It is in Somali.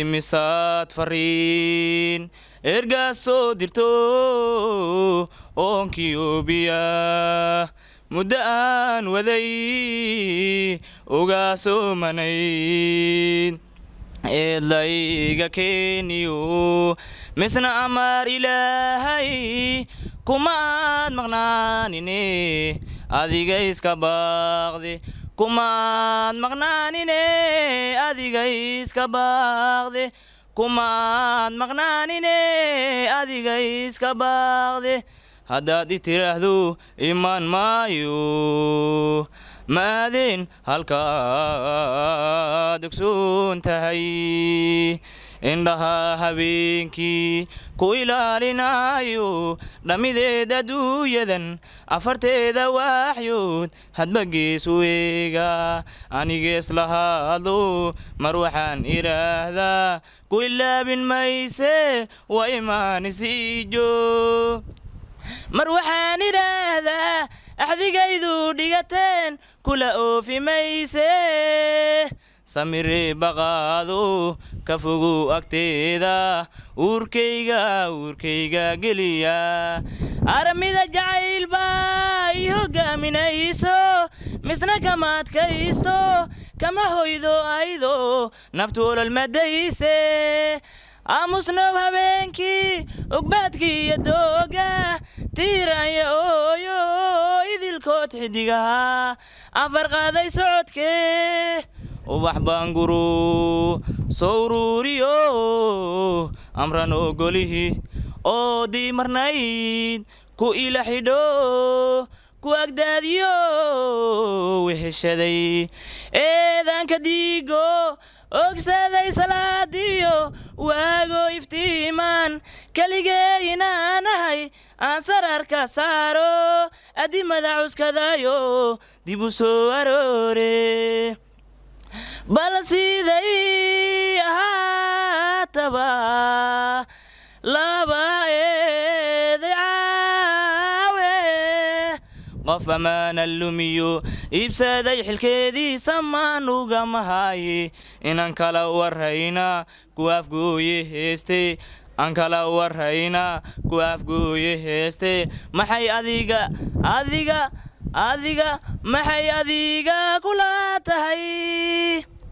imisaad fariin ergaa soo dirto oonkii biya muddo aan waday uga soo manayn eedlayga keeniyo misna amar ilaahay kumaad maqnaanine adiga iska baaqde kumaad maqnaanine adiga iska baaqde kumaad maqnaanine adiga iska baaqde haddaad i tiraahdo imaan maayo maadeen halkaad ogsoon tahay indhaha habeenkii ku ilaalinayo dhamideed adduunyadan afarteeda waaxyood hadba gees weega anigees lahaado mar waxaan idhaahdaa ku ilaabin mayse waa imaanisiijo mar waxaan idhaahdaa axdigaydu dhigateen kula oofi mayse samire baqaado ka fogow agteeda uurkayga geliya aramida jacayl baa ii hogaaminayso misna kama adkaysto kama hoydo aydo naftu ololmadayse aamusnow habeenkii ogbaadkii iyo dooga tiiranya ooyo idilkood xidigaha afar qaaday socodkee ubax baanguru sowruuriyo amran ogolihi oo diimarnayd ku ila xidho ku agdaadiyo weheshaday eedaanka diigo ogsaday salaadiyo waago iftiimaan kaligee inaanahay aan sararka saaro adimada cuskadayo dib u soo aroore bal siday ahaataba laba eedcaawe qof ammaana lumiyo iibsaday xilkeediisa maan ugama haaye inaan kala warrayna ku afgooye heeste aan kala warrayna ku afgooye heeste maxay adiga maxay adiga kula tahay